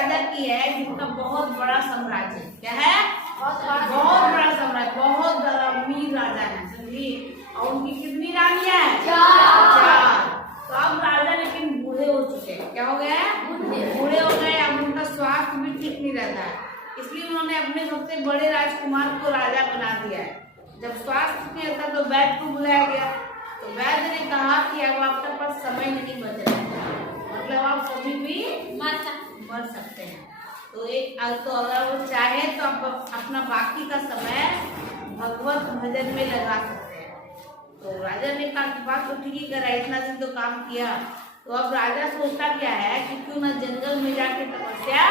राजा की है जिनका बहुत बड़ा साम्राज्य है। क्या है? बहुत बड़ा साम्राज्य, बहुत बड़ा अमीर राजा है, समझी। और उनकी कितनी रानियां हैं? 4। तो अब राजा लेकिन बूढ़े हो चुके हैं। क्या हो गए? बूढ़े हो गए। अब उनका स्वास्थ्य भी ठीक नहीं रहता है, इसलिए उन्होंने अपने सबसे बड़े राजकुमार को राजा बना दिया है। जब स्वास्थ्य नहीं रहता तो वैद्य को बुलाया गया, तो वैद्य ने कहा कि अब आपके पास समय नहीं बच रहा है, मतलब आप कभी भी मर सकते हैं। तो अगर वो चाहे तो आप अपना बाकी का समय भगवत भजन में लगा सकते हैं। तो राजा ने कहा कि बात तो ठीक ही करा, इतना दिन तो काम किया, तो अब राजा सोचता क्या है कि क्यों ना जंगल में जाके तपस्या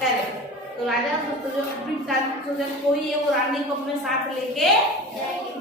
करे। तो राजा जो अपनी सोचा कोई है वो रानी को अपने साथ लेके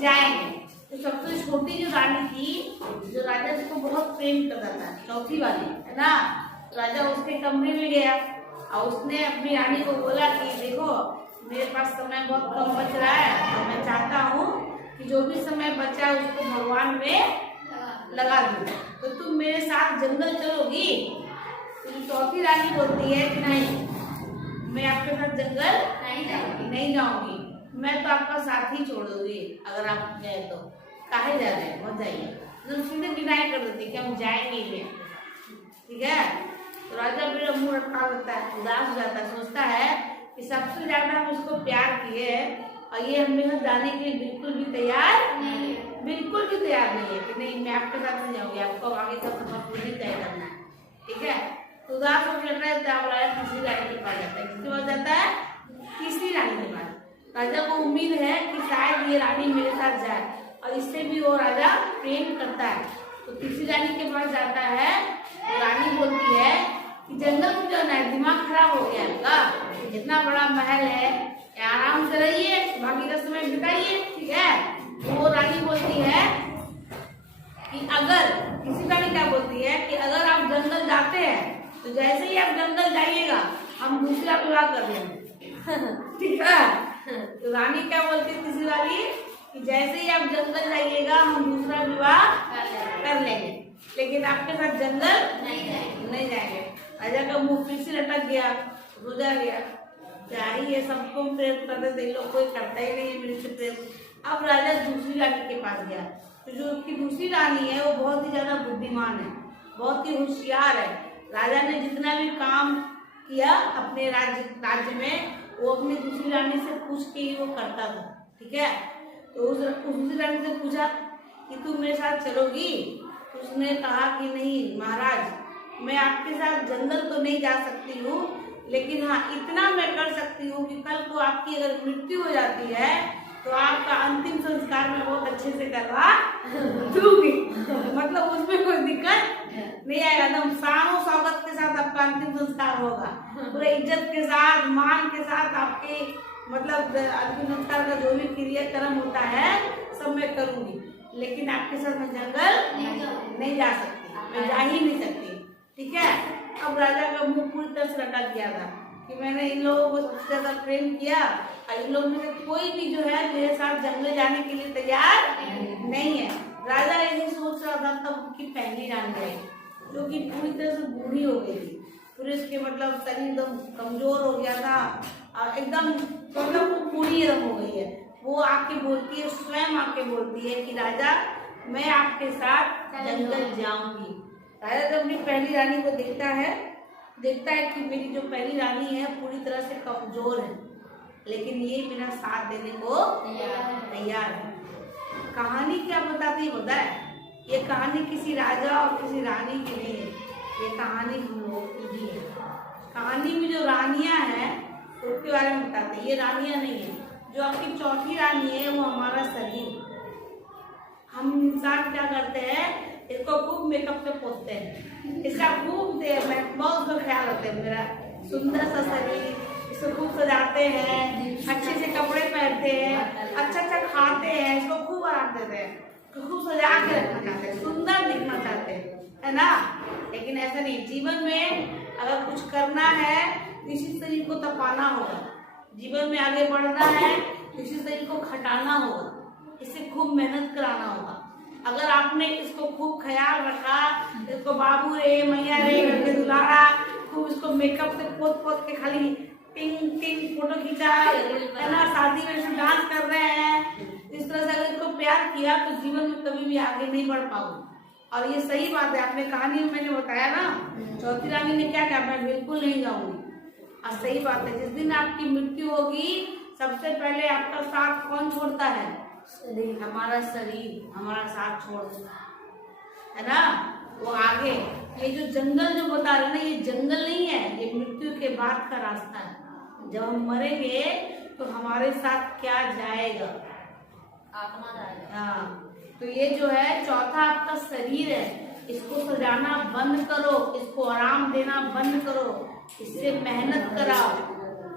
जाएंगे। तो सबसे छोटी जो रानी थी, जो राजा उसको बहुत प्रेम करता था, चौथी वाली है ना, राजा उसके कमरे में गया और उसने अपनी रानी को बोला कि देखो मेरे पास समय बहुत कम बच रहा है और मैं चाहता हूँ कि जो भी समय बचा है उसको भगवान में लगा दूँ, तो तुम मेरे साथ जंगल चलोगी? तो चौथी रानी बोलती है कि नहीं, मैं आपके साथ जंगल नहीं जाऊंगी, मैं तो आपका साथ ही छोड़ दूंगी, अगर आप गए तो काहे जा रहे हैं, मत जाइए। तो सीधे डिनाई कर देती कि हम जाएंगे ही, ठीक है। तो राजा मेरा मुंह रखा होता है, उदास हो जाता है, सोचता है कि सबसे ज्यादा हम उसको प्यार किए और ये हम मेरे साथ जाने के लिए बिल्कुल भी तैयार नहीं है कि नहीं मैं आपके साथ नहीं जाऊंगी, आपको आगे का सफर पूरी तय करना है, ठीक है। तो उदास हो जाता है, तब राजा तीसरी रानी के पास जाता है। किसके पास जाता है? तीसरी रानी के पास। राजा को उम्मीद है कि शायद ये रानी मेरे साथ जाए और इससे भी वो राजा प्रेम करता है। तो तीसरी रानी के पास जाता है, तो रानी बोलती है कि जंगल में जो है दिमाग खराब हो गया आपका, इतना बड़ा महल है, आराम से रहिए, बाकी का समय बिताइए, ठीक है। वो रानी बोलती है कि अगर किसी रानी क्या बोलती है कि अगर आप जंगल जाते हैं तो जैसे ही आप जंगल जाइएगा हम दूसरा विवाह कर लेंगे, ठीक है। तो रानी क्या बोलती है तीसरी वाली कि जैसे ही आप जंगल जाइएगा हम दूसरा विवाह कर लेंगे, लेकिन आपके साथ जंगल नहीं जाएंगे। राजा का मुंह फिर से लटक गया, रुझा गया, क्या ही ये सबको प्रेम करते थे लोग, कोई करता ही नहीं है मेरे से प्रेम। अब राजा दूसरी रानी के पास गया, तो जो उसकी दूसरी रानी है वो बहुत ही ज्यादा बुद्धिमान है, बहुत ही होशियार है। राजा ने जितना भी काम किया अपने राज्य में वो अपनी दूसरी रानी से पूछ के ही वो करता था, ठीक है। तो उस दूसरी रानी से पूछा कि तुम मेरे साथ चलोगी? तो उसने कहा कि नहीं महाराज, मैं आपके साथ जंगल तो नहीं जा सकती हूँ, लेकिन हाँ इतना मैं कर सकती हूँ कि कल को आपकी अगर मृत्यु हो जाती है तो आपका अंतिम संस्कार मैं बहुत अच्छे से करवा दूंगी, मतलब उसमें कोई दिक्कत नहीं आएगा, एकदम शान स्वागत के साथ आपका अंतिम संस्कार होगा, पूरे इज्जत के साथ मान के साथ आपके मतलब अंतिम संस्कार का जो भी क्रियाक्रम होता है सब मैं करूंगी, लेकिन आपके साथ मैं जंगल नहीं जा सकती, मैं जा ही नहीं सकती, ठीक है। अब राजा का मुंह पूरी तरह से लटक गया था कि मैंने इन लोगों को सबसे ज्यादा प्रेम किया और इन लोगों में से कोई भी जो है मेरे साथ जंगल जाने के लिए तैयार नहीं है। राजा यही सोच रहा था तब उनकी पहली रानी आई, जो कि पूरी तरह से बूढ़ी हो गई थी, पूरे उसके मतलब शरीर एकदम कमजोर हो गया था और एकदम मतलब वो बूढ़ी एकदम हो गई है। वो आके बोलती है, स्वयं आके बोलती है कि राजा मैं आपके साथ जंगल जाऊंगी। राजा जब अपनी पहली रानी को देखता है कि मेरी जो पहली रानी है पूरी तरह से कमजोर है, लेकिन ये मेरा साथ देने को तैयार है। कहानी क्या बताती है पता है? ये कहानी किसी राजा और किसी रानी की नहीं है, ये कहानी हम लोगों की भी है। कहानी में जो रानियां हैं तो उसके बारे में बताते हैं, ये रानियां नहीं है। जो आपकी चौथी रानी है वो हमारा शरीर। हम इंसान क्या करते हैं, इसको खूब मेकअप से पोतते हैं, इसका खूब बहुत उसका ख्याल रखते हैं, मेरा सुंदर सा शरीर, इसको खूब सजाते हैं, अच्छे से कपड़े पहनते हैं, अच्छा खाते हैं, इसको खूब आराम देते हैं, खूब सजा के रखना चाहते हैं, सुंदर दिखना चाहते हैं, है ना। लेकिन ऐसा नहीं, जीवन में अगर कुछ करना है तो इसी शरीर को तपाना होगा, जीवन में आगे बढ़ना है तो इसी शरीर को खटाना होगा, इसे खूब मेहनत कराना होगा। अगर आपने इसको खूब ख्याल रखा, इसको बाबू रे मैया रे करके दुलारा, खूब इसको मेकअप से पोत पोत के खाली टिंग टिंग फोटो खींचा है ना, शादी में डांस कर रहे हैं। इस तरह से अगर इसको प्यार किया तो जीवन में कभी भी आगे नहीं बढ़ पाओगे। और ये सही बात है, आपने कहानी में मैंने बताया ना, चौथी रानी ने क्या कहा, मैं बिल्कुल नहीं जाऊंगी। और सही बात है, जिस दिन आपकी मृत्यु होगी सबसे पहले आपका साथ कौन छोड़ता है? शरीर, हमारा शरीर हमारा साथ छोड़ देता है ना। वो आगे ये जो जंगल जो बता रहे ना, ये जंगल नहीं है, ये मृत्यु के बाद का रास्ता है। जब हम मरेंगे तो हमारे साथ क्या जाएगा? आत्मा जाएगा। हाँ, तो ये जो है चौथा आपका शरीर है, इसको सजाना बंद करो, इसको आराम देना बंद करो, इससे मेहनत कराओ,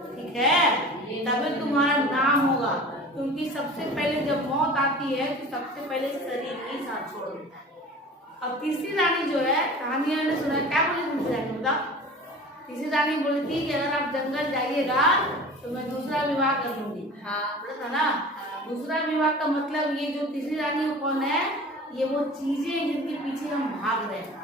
ठीक है, तभी तुम्हारा नाम होगा। क्योंकि सबसे पहले जब मौत आती है तो सबसे पहले शरीर ही साथ छोड़ देता है। अब तीसरी रानी जो है, कहानी ने सुना, क्या बोली तीसरी रानी बताओ? तीसरी रानी बोली थी कि अगर आप जंगल जाइएगा तो मैं दूसरा विवाह कर दूंगी। हाँ, बोला था ना। दूसरा विवाह का मतलब ये जो तीसरी रानी कौन है? ये वो चीजें जिनके पीछे हम भाग रहे हैं।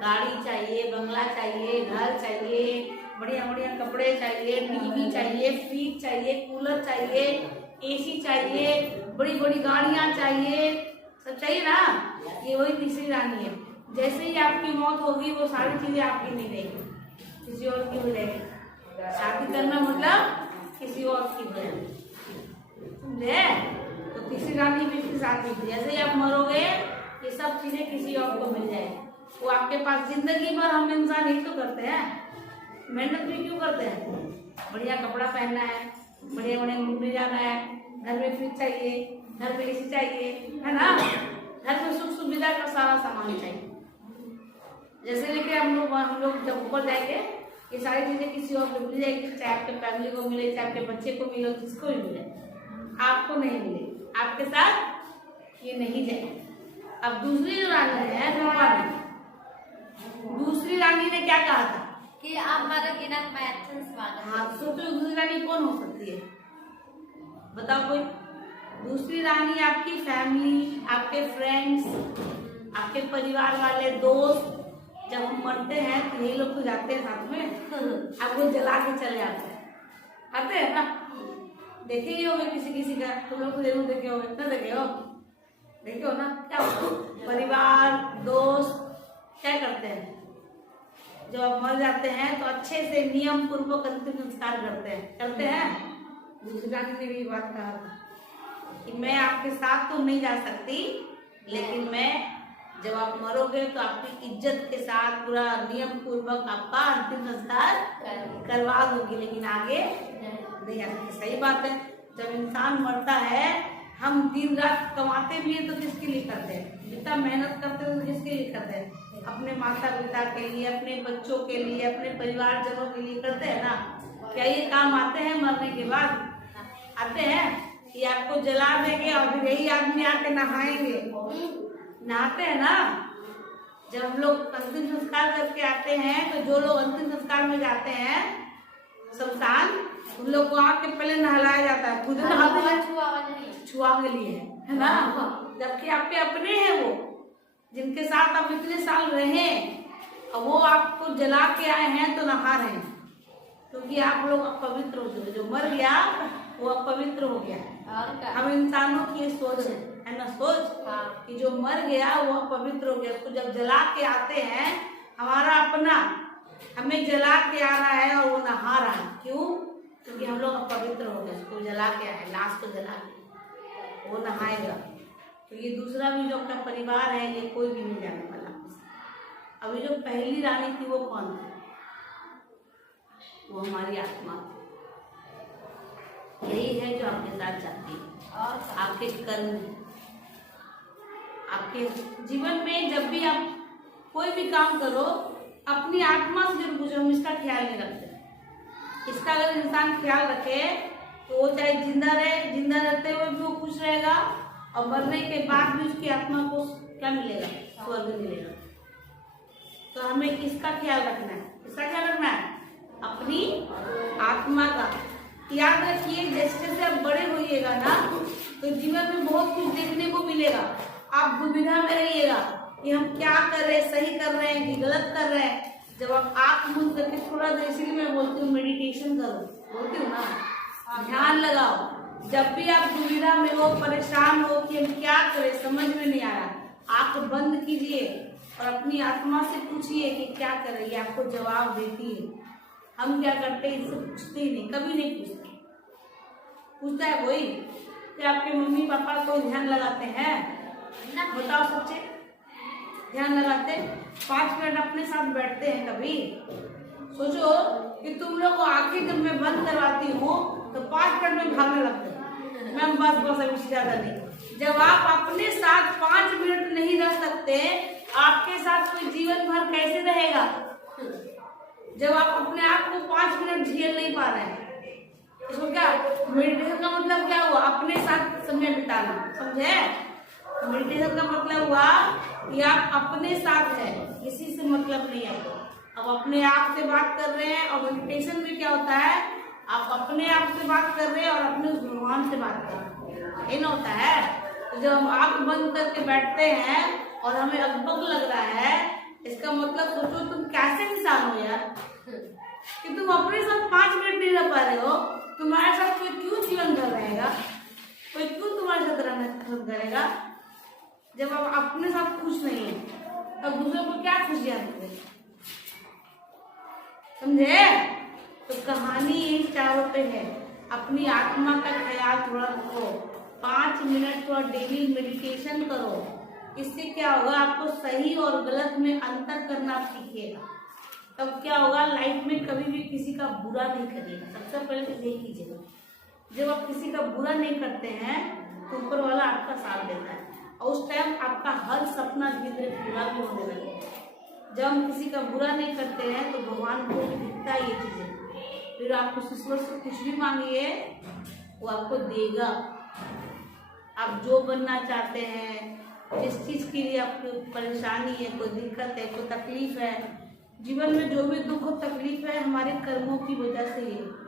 गाड़ी चाहिए, बंगला चाहिए, घर चाहिए, बढ़िया बढ़िया कपड़े चाहिए, टीवी चाहिए, फ्रिज चाहिए, कूलर चाहिए, एसी चाहिए, बड़ी बड़ी गाड़ियां चाहिए, सब चाहिए ना। ये वही तीसरी रानी है। जैसे ही आपकी मौत होगी वो सारी चीजें आपकी नहीं रहेगी, किसी और की मिलेगी। शादी करना मतलब किसी और की मिलेगी, समझे? तो तीसरी रानी भी इसके साथ ही, जैसे ही आप मरोगे ये सब चीजें किसी और को मिल जाएगी। वो आपके पास जिंदगी भर हम इंसान ही तो करते हैं, मेहनत भी क्यों करते हैं? बढ़िया कपड़ा पहनना है, बढ़िया बढ़िया घूमने जाना है, घर में फ्रिज चाहिए, घर में एसी चाहिए, है ना, घर में सुख सुविधा का सारा सामान चाहिए। जैसे लेके हम लोग जब ऊपर जाएंगे ये सारी चीजें किसी और को मिल जाएगी, चाहे आपके फैमिली को मिले, चाहे आपके बच्चे को मिले, जिसको भी मिले, आपको नहीं मिले, आपके साथ ये नहीं जाएगी। अब दूसरी जो रानी है, दूसरी रानी ने क्या कहा था कि आप मरोगे ना, मैं अच्छा से स्वागत। हाँ, सोचो दूसरी रानी कौन हो सकती है, बताओ कोई? दूसरी रानी आपकी फैमिली, आपके फ्रेंड्स, आपके परिवार वाले, दोस्त। जब हम मरते हैं तो यही लोग तो जाते हैं साथ में, आपको जला के चले आते हैं ना। देखे ही होंगे किसी किसी का, तुम लोग तो जरूर देखे होंगे, ना देखे हो ना। क्या परिवार दोस्त क्या करते हैं? जब आप मर जाते हैं तो अच्छे से नियम पूर्वक अंतिम संस्कार करते हैं। दूसरी रानी ने भी बात कहा था कि मैं आपके साथ तो नहीं जा सकती, लेकिन मैं जब आप मरोगे तो आपकी इज्जत के साथ पूरा नियम पूर्वक आपका अंतिम संस्कार करवा दूंगी, लेकिन आगे नहीं आ सकती। सही बात है, जब इंसान मरता है, हम दिन रात कमाते भी हैं तो किसके लिए करते हैं? जितना मेहनत करते हैं तो किसके लिए करते हैं? अपने माता पिता के लिए, अपने बच्चों के लिए, अपने परिवारजनों के लिए करते हैं ना। क्या ये काम आते हैं मरने के बाद? आते हैं? ये आपको जला देंगे और फिर यही आदमी आके नहाएंगे, नहाते हैं ना। जब हम लोग अंतिम संस्कार करके आते हैं तो जो लोग अंतिम संस्कार में जाते हैं शमशान, उन लोग को आके पहले नहलाया जाता है, खुद नहाते हैं छुआ के लिए, है ना। जबकि आपके अपने हैं वो, जिनके साथ आप इतने साल रहे, और वो आपको जला के आए हैं तो नहा रहे हैं, क्योंकि आप लोग अपवित्र हो चुके। जो मर गया वो अपवित्र हो गया। हम इंसानों की सोच है ना, सोच कि जो मर गया वो अपवित्र हो गया। उसको जब जला के आते हैं, हमारा अपना हमें जला के आ रहा है और वो नहा रहा है, क्यों? क्योंकि हम लोग अपवित्र हो गए, उसको जला के आए, लाश को जला के वो नहाएगा। तो ये दूसरा भी जो आपका परिवार है, ये कोई भी नहीं जाने वाला। अभी जो पहली रानी थी वो कौन थी? वो हमारी आत्मा। यही है जो आपके साथ जाती है, और आपके कर्म, आपके जीवन में जब भी आप कोई भी काम करो, अपनी आत्मा से जरूर पूछो। हम इसका ख्याल नहीं रखते। इसका अगर इंसान ख्याल रखे तो वो चाहे जिंदा रहे, जिंदा रहते हुए भी वो खुश रहेगा, और मरने के बाद भी उसकी आत्मा को क्या मिलेगा? स्वर्ग मिलेगा। तो हमें इसका ख्याल रखना है। इसका ख्याल रखना है अपनी आत्मा का। याद रखिए, जैसे जैसे आप बड़े होइएगा ना, तो जीवन में बहुत कुछ देखने को मिलेगा। आप दुविधा में रहिएगा कि हम क्या कर रहे हैं, सही कर रहे हैं कि गलत कर रहे हैं। जब आप आंख बंद करके थोड़ा देर, इसलिए मैं बोलती हूँ मेडिटेशन करो, बोलती हूँ ना, ध्यान लगाओ। जब भी आप दुविधा में हो, परेशान हो कि हम क्या करें, समझ में नहीं आ रहा, आंख बंद कीजिए और अपनी आत्मा से पूछिए कि क्या करें, ये आपको जवाब देती है। हम क्या करते हैं, इससे पूछते ही नहीं, कभी नहीं पूछते। पूछता है कोई कि आपके मम्मी पापा कोई ध्यान लगाते हैं? बताओ सच्चे, ध्यान लगाते? 5 मिनट अपने साथ बैठते हैं कभी? सोचो कि तुम लोग आंखें जब मैं बंद करवाती हूँ तो 5 मिनट में भागने लगते हैं। मैं बस अभी ज्यादा नहीं। जब आप अपने साथ 5 मिनट नहीं रह सकते, आपके साथ कोई जीवन भर कैसे रहेगा? जब आप अपने आप को 5 मिनट झेल नहीं पा रहे हैं, इसको क्या मेडिटेशन का मतलब क्या हुआ? अपने साथ समय बिताना, समझे? मेडिटेशन का मतलब हुआ कि आप अपने साथ हैं, किसी से मतलब नहीं है। अब अपने आप से बात कर रहे हैं, और मेडिटेशन में क्या होता है, आप अपने आप से बात कर रहे हैं और अपने भगवान से बात कर रहे हैं, ये ना होता है। तो जब हम आंख बंद करके बैठते हैं और हमें अकबक लग रहा है, इसका मतलब सोचो तुम कैसे इंसान हो यार, कि तुम अपने साथ 5 मिनट नहीं रह पा रहे हो। तुम्हारे साथ कोई क्यों जीवन भर रहेगा? कोई क्यों तुम्हारे साथ रहना पसंद करेगा? जब आप अपने साथ खुश नहीं है तब दूसरों को क्या खुशियां दोगे? समझे? तो कहानी यही चारों पे है। अपनी आत्मा का ख्याल थोड़ा रखो, 5 मिनट थोड़ा डेली मेडिटेशन करो। इससे क्या होगा, आपको सही और गलत में अंतर करना सीखिएगा। तब क्या होगा, लाइफ में कभी भी किसी का बुरा नहीं करिएगा। सबसे पहले तो यही कीजिएगा, जब आप किसी का बुरा नहीं करते हैं तो ऊपर वाला आपका साथ देता है, और उस टाइम आपका हर सपना धीरे धीरे पूरा भी होने लगेगा। जब हम किसी का बुरा नहीं करते हैं तो भगवान को भी दिखता है ये चीजें। फिर आप उस ईश्वर से कुछ भी मांगिए, वो आपको देगा। आप जो बनना चाहते हैं, जिस चीज के लिए आपको परेशानी है, कोई दिक्कत है, कोई तकलीफ है, जीवन में जो भी दुख और तकलीफ है, हमारे कर्मों की वजह से ही है।